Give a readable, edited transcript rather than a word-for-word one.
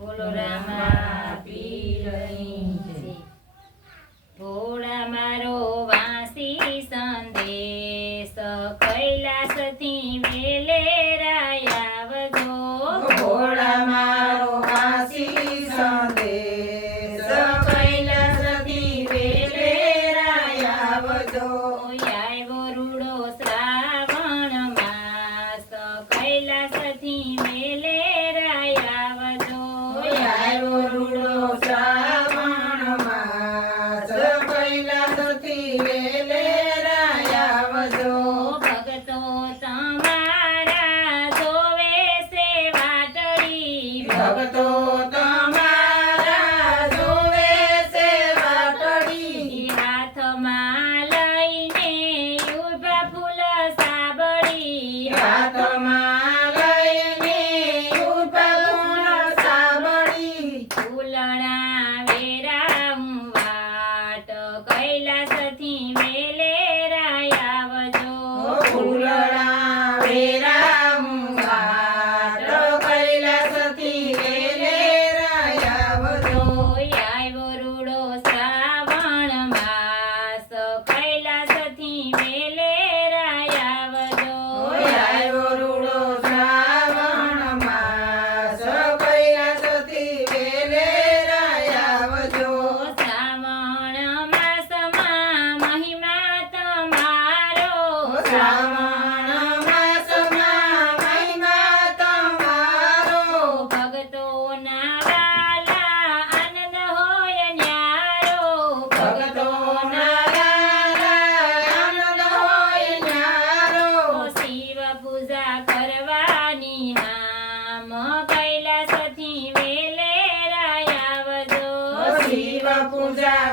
બોલો રામા પીરની જય. ભોળા મારો વાંસી સંદેશ કૈલાસથી વેલેરાય આવજો. ભોળા મારો વાંસી સંદેશ કૈલાસથી વેલેરાય આવજો. આવ્યો રૂડો શ્રાવણ માસ કૈલાસથી વેલેરાય આવજો. આવ્યો રૂડો શ્રાવણ માસ કૈલાસથી વેલેરાય આવજો. ભગતો તમારા જોવે છે વાટડી. ભક્તો તમારા જોવે છે વાટડી. હાથમાં લઈને ઊભા ફૂલ સાબડી. હાથમાં લઈને ઊભા ફૂલ સાબડી. ફૂલણા વેરા હું વાટ કૈલાસથી વેલેરાય આવજો. ફૂલડા વેરા હું વાટ કૈલાસથી વેલેરાય આવજો. આવ્યો રૂડો શ્રાવણ માસ કૈલાસથી વેલેરાય આવજો. આવ્યો રૂડો શ્રાવણ માસ કૈલાસથી વેલેરાય આવજો. શ્રાવણ માસમાં મહિમા તમારો. શ્રાવણ માસમાં મહિમા તમારો. ભગતોના વાલા આનંદ હોય ન્યારો. ભક્તોના લાલા આનંદ હોય ન્યારો. શિવ પૂજા કરવાની હામ કૈલાસથી વેલેરાય આવજો. શિવ પૂજા